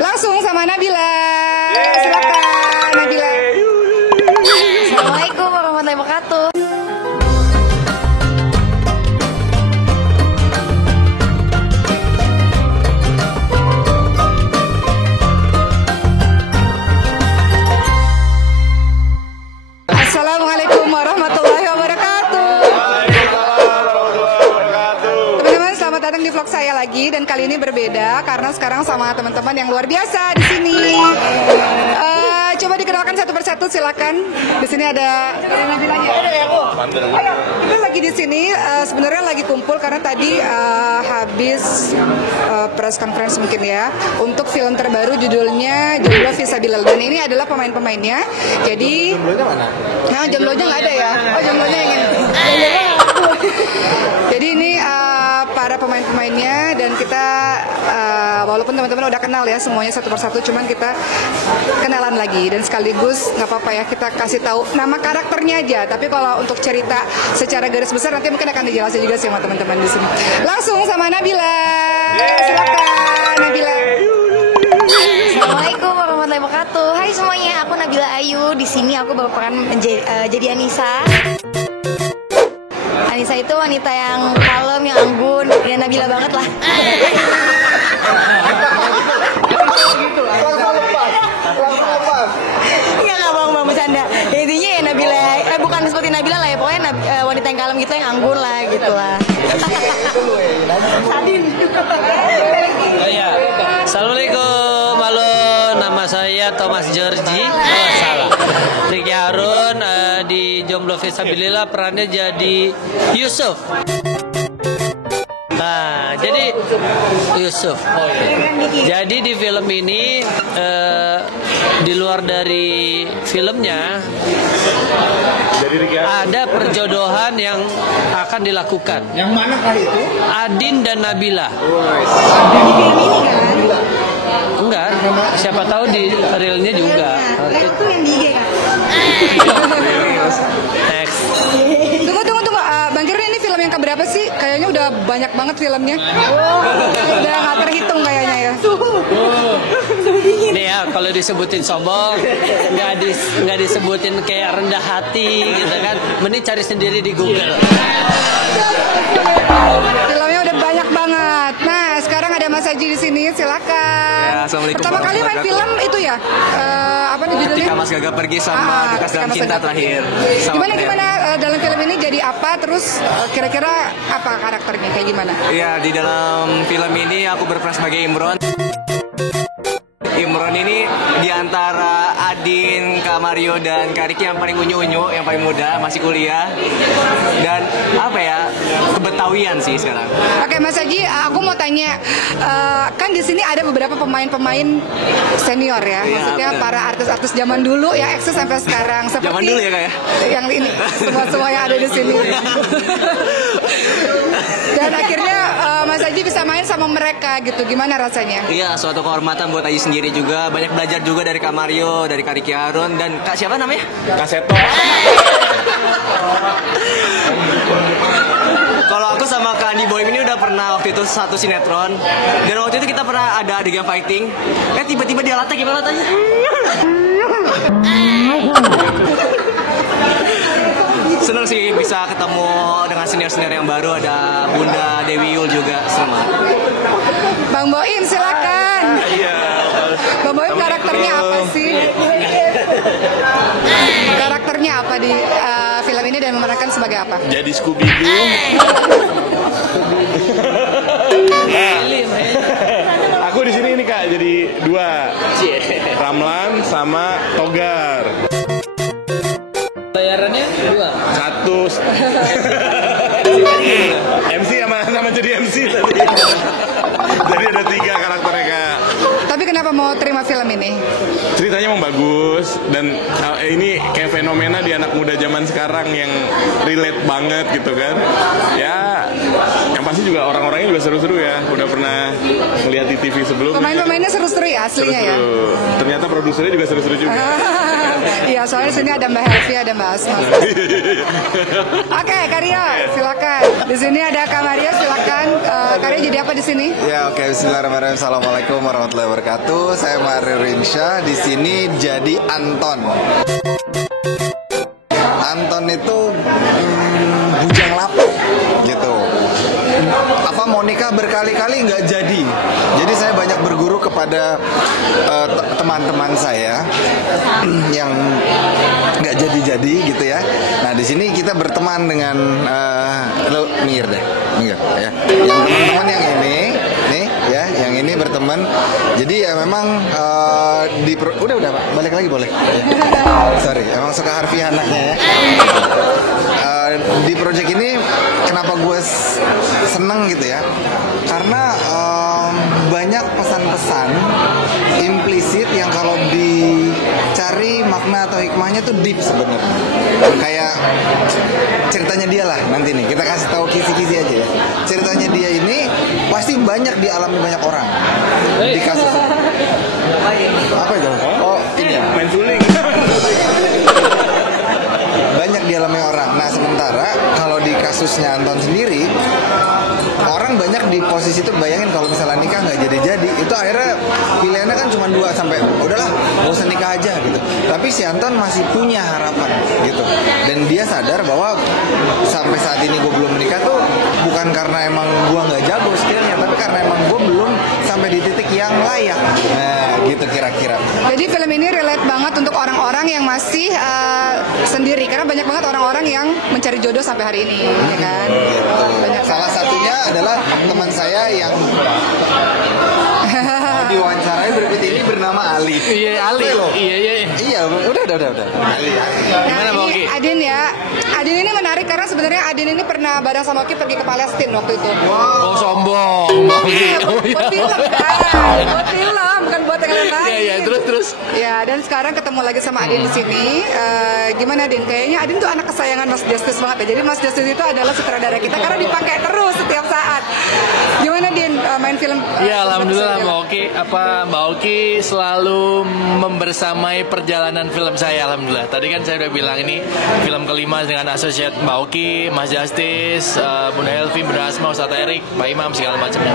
Langsung sama Nabila. Silakan Nabila. Assalamualaikum warahmatullahi wabarakatuh. Assalamualaikum warahmatullahi wabarakatuh. Teman-teman, selamat datang di vlog saya lagi, dan kali ini berbeda karena sekarang sama teman-teman yang luar biasa di sini. Coba dikenalkan satu persatu, silakan. Di sini ada Nabilanya. Kita lagi di sini sebenarnya lagi kumpul karena tadi habis press conference mungkin ya untuk film terbaru judulnya Jomblo Fisabilillah, dan ini adalah pemain-pemainnya. Jadi Jomblonya mana? nah, jomblonya nggak ada ya? Oh, jomblonya yang ini. Jadi ini para pemain-pemainnya, dan kita walaupun teman-teman udah kenal ya semuanya satu persatu, cuman kita kenalan lagi, dan sekaligus nggak apa-apa ya kita kasih tahu nama karakternya aja. Tapi kalau untuk cerita secara garis besar nanti mungkin akan dijelasin juga sih sama teman-teman di sini. Langsung sama Nabila. Silakan Nabila. Assalamualaikum warahmatullahi wabarakatuh. Hai semuanya, aku Nabila Ayu. Di sini aku berperan jadi Anissa. Anissa itu wanita yang kalem, yang anggun, ya Nabila banget lah. Enggak bang, bercanda. Ya, intinya ya Nabila, bukan seperti Nabila lah ya, pokoknya wanita yang kalem gitu, yang anggun lah gitu lah. Sadin. Ya. Assalamualaikum, halo, nama saya Thomas Georgi. Oh, salah. Ricky Harun di Jomblo Fisabilillah perannya jadi Yusuf. Nah, jadi Yusuf. Jadi di film ini di luar dari filmnya ada perjodohan yang akan dilakukan. Yang mana kali itu? Adin dan Nabila. Enggak, siapa tahu di realnya juga. Itu yang di IG kan? Next. Tunggu. Bang Kirun, ini film yang keberapa sih? Kayaknya udah banyak banget filmnya. Udah nggak terhitung kayaknya ya. Nih ya, kalau disebutin sombong, nggak disebutin kayak rendah hati gitu kan. Mending cari sendiri di Google. Filmnya udah banyak banget. Nah, sekarang ada Mas Haji di sini, silakan. Ya, Assalamualaikum Pertama kali main film itu ya? Apa nih judulnya? Ketika Mas Gaga pergi sama Dekas dalam Ketika Mas Cinta Gaga terakhir. pergi. Gimana dalam film ini jadi apa? Terus kira-kira apa karakternya kayak gimana? Iya, di dalam film ini aku berperan sebagai Imron. Imron ini diantara Adin, Kak Mario, dan Kak Riki yang paling unyu-unyu, yang paling muda, masih kuliah. Dan apa ya, kebetawian sih sekarang. Oke Mas Haji, aku mau tanya, kan di sini ada beberapa pemain-pemain senior ya, Iya, maksudnya benar. para artis-artis zaman dulu ya, eksis sampai sekarang. Seperti Zaman dulu ya Kak ya? yang ini, semua yang ada di sini. Dan akhirnya Mas Haji bisa main sama mereka gitu, gimana rasanya? Iya, suatu kehormatan buat Aji sendiri juga. Banyak belajar juga dari Kak Mario, dari Kak Riki Harun, dan Kak siapa namanya? Kak Seto. Kalau aku sama Kak Andi Boy ini udah pernah waktu itu satu sinetron. Dan waktu itu kita pernah ada adegan fighting. Tiba-tiba dia latih, gimana tanya? Seneng sih bisa ketemu dengan senior-senior yang baru. Ada Bunda Dewi Yul juga, seneng banget. Bang Boim silakan. Bang Boim karakternya apa sih? Karakternya apa di film ini dan memerankan sebagai apa? Jadi Scooby-Doo. Aku di sini ini Kak, jadi dua. Ramlan sama Togar. Bayarannya 2. Satu. MC sama jadi MC tadi. Jadi ada 3 karakternya Kak. Tapi kenapa mau terima film ini? Ceritanya memang bagus, dan ini kayak fenomena di anak muda zaman sekarang yang relate banget gitu kan. Ya yang pasti juga orang-orangnya juga seru-seru ya. Udah pernah ngeliat di TV sebelumnya. Pemain-pemainnya seru-seru ya aslinya ya. Seru-seru. Ternyata produsernya juga seru-seru juga. Iya, soalnya sini ada Mbak Helvi, ada Mbak Asma. Oke, Karya, silakan. Di sini ada Kak Mario, silakan. Karya jadi apa di sini? Ya oke, Bismillahirrahmanirrahim. Assalamualaikum warahmatullahi wabarakatuh. Saya Mario Rinsya. Di sini jadi Anton. Anton itu bujang lapuk gitu. Apa mau nikah berkali-kali nggak jadi. Jadi saya banyak berguru kepada teman-teman saya yang nggak jadi-jadi gitu ya. Nah di sini kita berteman dengan lo minggir deh, minggir ya. Yang teman-teman yang ini, nih ya, yang ini berteman. Jadi ya memang udah Pak, balik lagi boleh. Sorry, emang suka harfiah anaknya ya. Di project ini kenapa gue seneng gitu ya, karena banyak pesan-pesan implisit yang kalau dicari makna atau hikmahnya tuh deep sebenarnya. Kayak ceritanya dia lah nanti nih, kita kasih tahu kisi-kisi aja ya. Ceritanya dia ini pasti banyak dialami banyak orang di kasus. Apa itu? Oh ini ya, Main suling. banyak dialami orang. Nah sementara kalau di kasusnya Anton sendiri, orang banyak di posisi itu bayangin kalau misalnya nikah nggak jadi-jadi, itu akhirnya pilihannya kan cuma 2 sampai udahlah gak usah nikah aja gitu. Tapi si Anton masih punya harapan gitu, dan dia sadar bahwa sampai saat ini gue belum menikah tuh bukan karena emang gue nggak jago skillnya, tapi karena emang gue belum sampai di titik yang layak. Nah gitu kira-kira. Jadi film ini relate banget untuk orang-orang yang masih sendiri, karena banyak banget orang-orang yang mencari jodoh sampai hari ini, ya kan? Gitu. Banyak Salah satunya adalah teman saya yang diwawancarai berikut ini bernama Ali. Iya Ali. Iya. Iya, udah. Ali. Gimana, Mbak Oki? Adin ya, Adin ini menarik karena sebenarnya Adin ini pernah bareng sama Oki pergi ke Palestina waktu itu. Oh sombong. Mbak Oki. Buat film kan, buat film, bukan buat yang lain. Iya, terus. Ya, dan sekarang ketemu lagi sama Adin di sini. Gimana Adin? Kayaknya Adin tuh anak kesayangan Mas Justice banget ya. Jadi Mas Justice itu adalah sutradara kita karena dipakai terus setiap saat. Gimana Din main film? Ya alhamdulillah Mbak Oki selalu membersamai perjalanan film saya, alhamdulillah. Tadi kan saya udah bilang ini film kelima dengan asosiat Mbak Oki, Mas Justice, Bunda Helvi, Bunda Asma, Ustadz Erik, Pak Imam segala macamnya.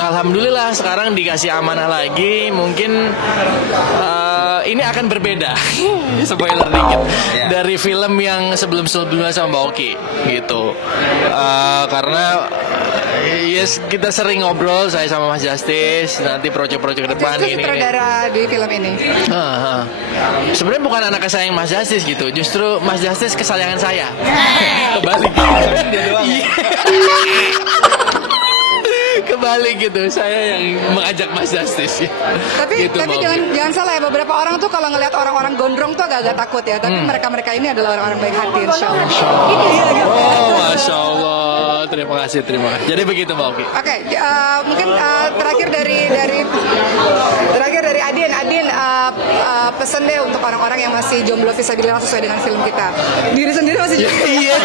Alhamdulillah sekarang dikasih amanah lagi, mungkin ini akan berbeda. Spoiler dikit dari film yang sebelum-sebelumnya sama Mbak Oki gitu. Karena yes, kita sering ngobrol saya sama Mas Justice nanti proyek-proyek ke depan Justice ini. Sutradara di film ini. Sebenarnya bukan anak kesayangan Mas Justice gitu, justru Mas Justice kesayangan saya. Kebalik. Kebalik gitu, saya yang mengajak Mas Justice. Tapi gitu, jangan salah ya, beberapa orang tuh kalau ngelihat orang-orang gondrong tuh agak-agak takut ya. Tapi mereka ini adalah orang-orang baik hati, insya Allah. Oh, Masya Allah. Terima kasih. Jadi begitu Mbak Oki. Oke, mungkin terakhir dari Adin, pesan deh untuk orang-orang yang masih jomblo visabilillah sesuai dengan film kita. Diri sendiri masih jomblo. Iya.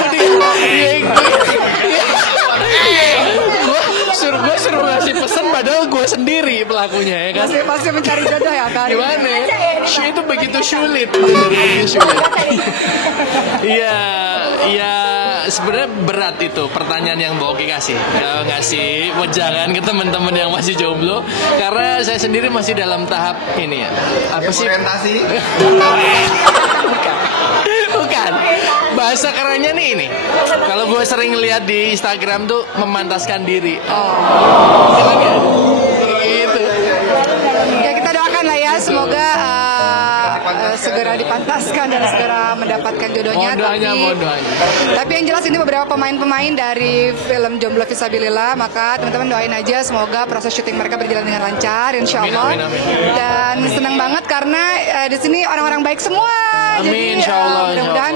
Gue suruh ngasih pesan padahal gue sendiri pelakunya ya kan. Masih mencari jodoh ya kan? Gimana? Itu begitu sulit. Iya, sebenarnya berat itu pertanyaan yang Mbak Oki kasih. Ngasih wejangan ke teman-teman yang masih jomblo, karena saya sendiri masih dalam tahap ini ya. Apa sih? Orientasi. Bukan. Bahasa kerennya nih ini. Kalau gue sering lihat di Instagram tuh memantaskan diri. Gitu. Ya kita doakan lah ya, semoga segera dipantaskan dan segera mendapatkan jodohnya. Mohon doanya. Tapi yang jelas ini beberapa pemain-pemain dari film Jomblo Visabilillah, maka teman-teman doain aja semoga proses syuting mereka berjalan dengan lancar, insya Allah. Amin. Dan senang banget karena di sini orang-orang baik semua. Amin, Jadi insya Allah, mudah-mudahan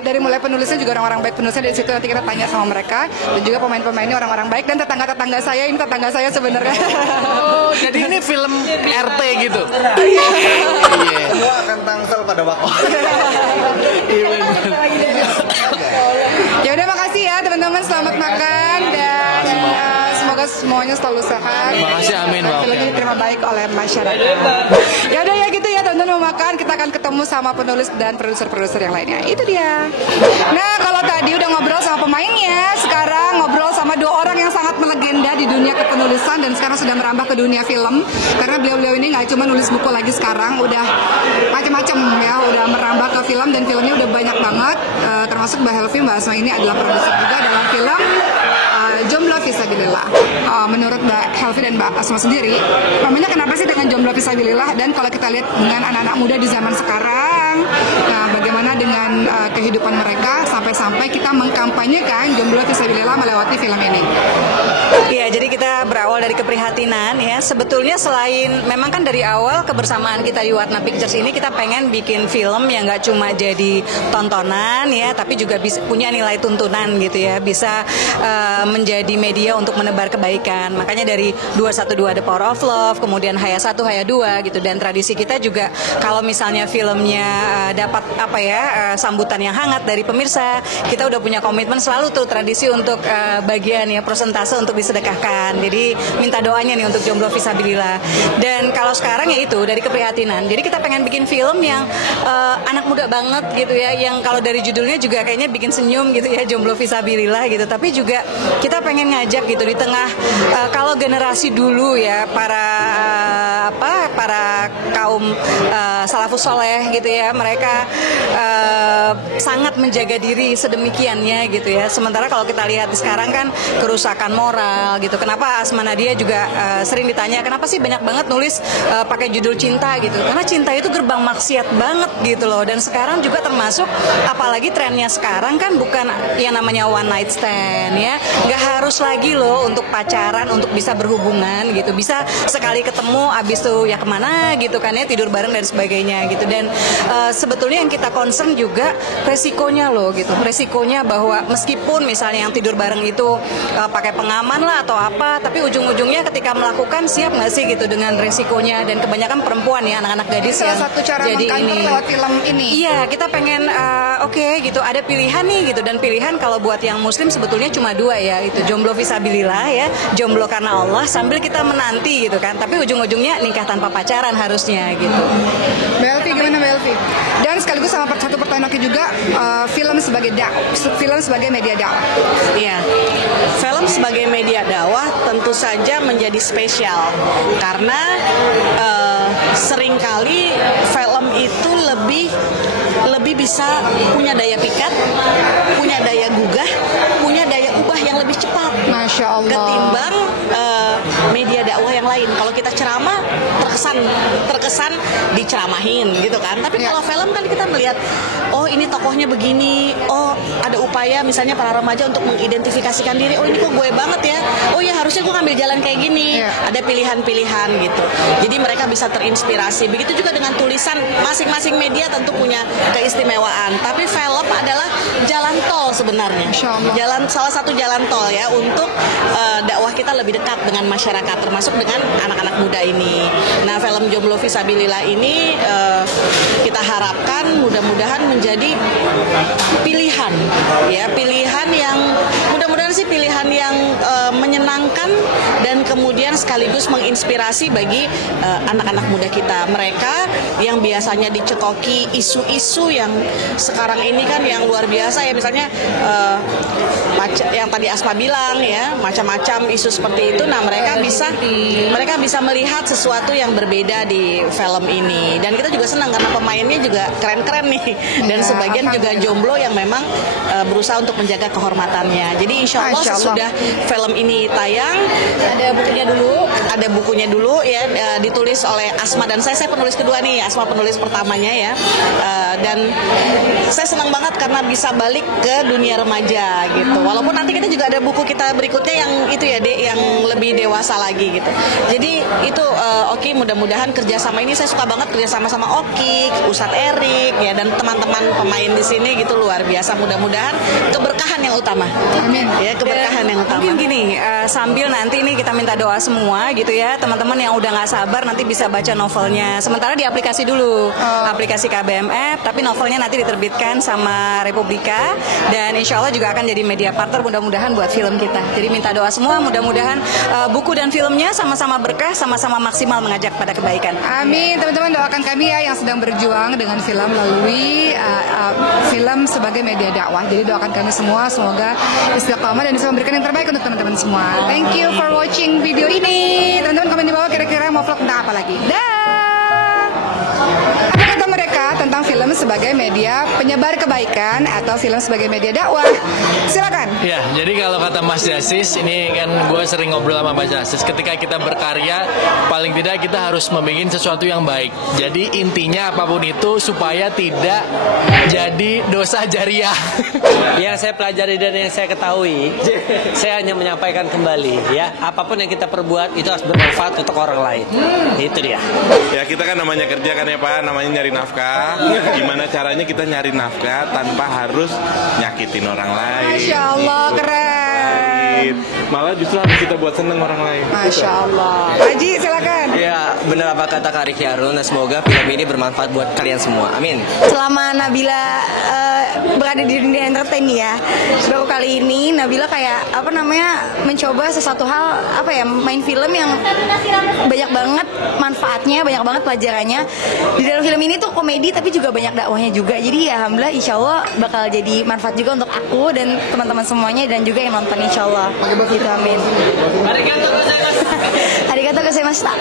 dari mulai penulisnya juga orang-orang baik, penulisnya dari situ nanti kita tanya sama mereka, dan juga pemain-pemainnya orang-orang baik, dan tetangga-tetangga saya ini tetangga saya sebenarnya. Oh, jadi ini film RT gitu. Semua akan tangsel pada waktu. Ya udah, teman-teman, selamat makan dan semoga semuanya selalu sehat. Terima kasih, amin, Mbak. Film ini diterima baik oleh masyarakat. Ya udah ya gitu ya teman-teman, mau makan kita akan ketemu sama penulis dan produser-produser yang lainnya. Itu dia. Nah kalau tadi udah ngobrol sama pemainnya, sekarang ngobrol sama dua orang yang sangat melegenda di dunia kepenulisan dan sekarang sudah merambah ke dunia film. Karena beliau-beliau ini nggak cuma nulis buku lagi sekarang, udah macam-macam ya, udah merambah ke film dan filmnya udah banyak banget. Termasuk Mbak Helvi, Mbak Asma ini adalah produser juga dalam film Jomblo Fisabilillah. Menurut Mbak Helvi dan Mbak Asma sendiri, namanya kenapa sih dengan Jomblo Fisabilillah? Dan kalau kita lihat dengan anak-anak muda di zaman sekarang, nah bagaimana dengan kehidupan mereka sampai-sampai kita mengkampanyekan Jomblo Fisabilillah melewati film ini? Iya, jadi kita berawal dari keprihatinan ya. Sebetulnya selain memang kan dari awal kebersamaan kita di Warna Pictures ini kita pengen bikin film yang nggak cuma jadi tontonan ya, tapi juga bisa punya nilai tuntunan gitu ya, bisa menjadi media untuk menebar kebaikan. Makanya dari 212 The Power of Love, kemudian Haya 1, Haya 2 gitu, dan tradisi kita juga kalau misalnya filmnya dapat apa ya sambutan yang hangat dari pemirsa, kita udah punya komitmen selalu tuh tradisi untuk bagian ya prosentase untuk disedekahkan. Jadi minta doanya nih untuk Jomblo Fisabilillah. Dan kalau sekarang ya itu dari keprihatinan. Jadi kita pengen bikin film yang anak muda banget gitu ya, yang kalau dari judulnya juga kayaknya bikin senyum gitu ya, Jomblo Fisabilillah gitu. Tapi juga kita pengen ngajak gitu di tengah kalau generasi dulu ya para kaum salafus soleh gitu ya, mereka sangat menjaga diri sedemikiannya gitu ya. Sementara kalau kita lihat sekarang kan kerusakan moral gitu. Kenapa Asma Nadia juga sering ditanya kenapa sih banyak banget nulis pakai judul cinta gitu? Karena cinta itu gerbang maksiat banget gitu loh. Dan sekarang juga termasuk apalagi trennya sekarang kan bukan yang namanya one night stand ya. Nggak harus lagi loh untuk pacaran untuk bisa berhubungan gitu. Bisa sekali ketemu abis tuh ya kemana gitu kan ya, tidur bareng dan sebagainya gitu. Dan sebetulnya yang kita concern juga resikonya loh gitu. Resikonya bahwa meskipun misalnya yang tidur bareng itu pakai pengaman lah atau apa, tapi ujung-ujungnya ketika melakukan siap nggak sih gitu dengan resikonya. Dan kebanyakan perempuan ya, anak-anak gadis salah yang satu cara jadi ini lewat film ini. Iya, kita pengen oke gitu, ada pilihan nih gitu. Dan pilihan kalau buat yang muslim sebetulnya cuma dua ya, itu jomblo fisabilillah ya, jomblo karena Allah sambil kita menanti gitu kan. Tapi ujung-ujungnya nikah tanpa pacaran harusnya gitu. Belvi gimana Belvi? Dan sekaligus sama satu pertanyaan lagi juga, film sebagai film sebagai media dakwah. Iya, film sebagai media dakwah tentu saja menjadi spesial karena seringkali film itu lebih bisa punya daya pikat, punya daya gugah, punya daya ubah yang lebih cepat. Masya Allah. Ketimbang media dakwah yang lain. Kalau kita ceramah terkesan diceramahin gitu kan. Tapi kalau film kan kita melihat, oh ini tokohnya begini, oh ada upaya misalnya para remaja untuk mengidentifikasikan diri, oh ini kok gue banget ya, oh ya harusnya gue ngambil jalan kayak gini. Ada pilihan-pilihan gitu. Jadi mereka bisa terinspirasi. Begitu juga dengan tulisan, masing-masing media tentu punya keistimewaan. Tapi film adalah jalan tol sebenarnya. Salah satu jalan tol ya untuk dakwah kita lebih dekat dengan masyarakat, termasuk dengan anak-anak muda ini. Nah, film Jomblo Fisabilillah ini kita harapkan mudah-mudahan menjadi pilihan ya, pilihan yang mudah-mudahan sih pilihan yang menyenangkan dan kemudian sekaligus menginspirasi bagi anak-anak muda kita. Mereka yang biasanya dicekoki isu-isu yang sekarang ini kan yang luar biasa ya, misalnya yang tadi Asma bilang ya, macam-macam isu seperti itu. Nah, mereka bisa melihat sesuatu yang berbeda di film ini. Dan kita juga senang karena pemainnya juga keren-keren nih. Dan sebagian juga jomblo yang memang berusaha untuk menjaga kehormatannya. Jadi insya Allah sesudah film ini tayang, ada bukunya dulu ya, ditulis oleh Asma dan saya penulis kedua nih, Asma penulis pertamanya ya. Dan saya senang banget karena bisa balik ke dunia remaja gitu. Walaupun nanti kita juga ada buku kita berikutnya yang itu ya, yang lebih dewasa lagi gitu. Jadi itu Oki, mudah-mudahan kerjasama ini, saya suka banget kerjasama sama Oki, Ustadz Erik ya, dan teman-teman pemain di sini gitu luar biasa. Mudah-mudahan keberkahan yang utama. Amin. Ya, keberkahan yang utama. Mungkin gini, sambil nanti nih kita minta doa semua gitu gitu ya. Teman-teman yang udah nggak sabar nanti bisa baca novelnya. Sementara di aplikasi dulu, aplikasi KBM App, tapi novelnya nanti diterbitkan sama Republika dan insya Allah juga akan jadi media partner mudah-mudahan buat film kita. Jadi minta doa semua, mudah-mudahan buku dan filmnya sama-sama berkah, sama-sama maksimal mengajak pada kebaikan. Amin, teman-teman doakan kami ya yang sedang berjuang dengan film melalui film sebagai media dakwah. Jadi doakan kami semua semoga istiqomah dan bisa memberikan yang terbaik untuk teman-teman semua. Thank you for watching video ini. Teman-teman komen di bawah kira-kira mau vlog tentang apa lagi. Apa kata mereka tentang film sebagai media penyebar kebaikan atau film sebagai media dakwah? Silakan. Ya, jadi kalau kata Mas Jasis, ini kan gue sering ngobrol sama Mas Jasis, ketika kita berkarya, paling tidak kita harus membuat sesuatu yang baik. Jadi intinya apapun itu supaya tidak jadi dosa jariah. Yang saya pelajari dan yang saya ketahui, saya hanya menyampaikan kembali ya, apapun yang kita perbuat itu harus bermanfaat untuk orang lain. Itu dia. Ya kita kan namanya kerja kan ya Pak, namanya nyari nafkah. Gimana caranya kita nyari nafkah tanpa harus nyakitin orang lain. Masya Allah, keren. Malah justru harus kita buat seneng orang lain. Masya Allah. Haji silakan. Ya benar apa kata Kak Ricky Harun, dan semoga film ini bermanfaat buat kalian semua. Amin. Selama Nabila berada di dunia entertain ya, baru kali ini Nabila kayak mencoba sesuatu hal main film yang banyak banget manfaatnya, banyak banget pelajarannya. Di dalam film ini tuh komedi tapi juga banyak dakwahnya juga. Jadi ya alhamdulillah insya Allah bakal jadi manfaat juga untuk aku dan teman-teman semuanya dan juga yang nonton insya Allah. Gitu, amin. Arigatou gozaimashita.